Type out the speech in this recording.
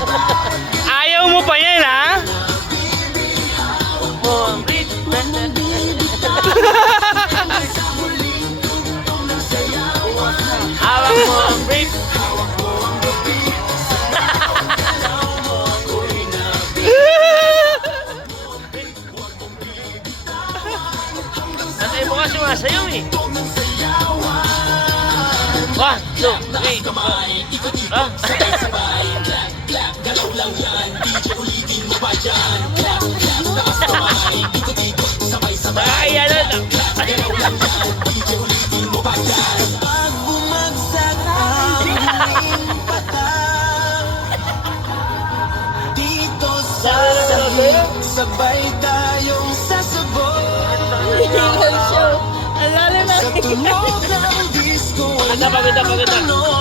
Ayaw mo pa yan, ha? Hawak mo ang brief. Natay mo ka sumasayaw eh. 1, 2, 3, 4. Kaya na lang. Pag bumagsak ang dito sa sabay tayong sasabay Illegal show. Ang lalim sa natin. tunog ng disco. Paganda.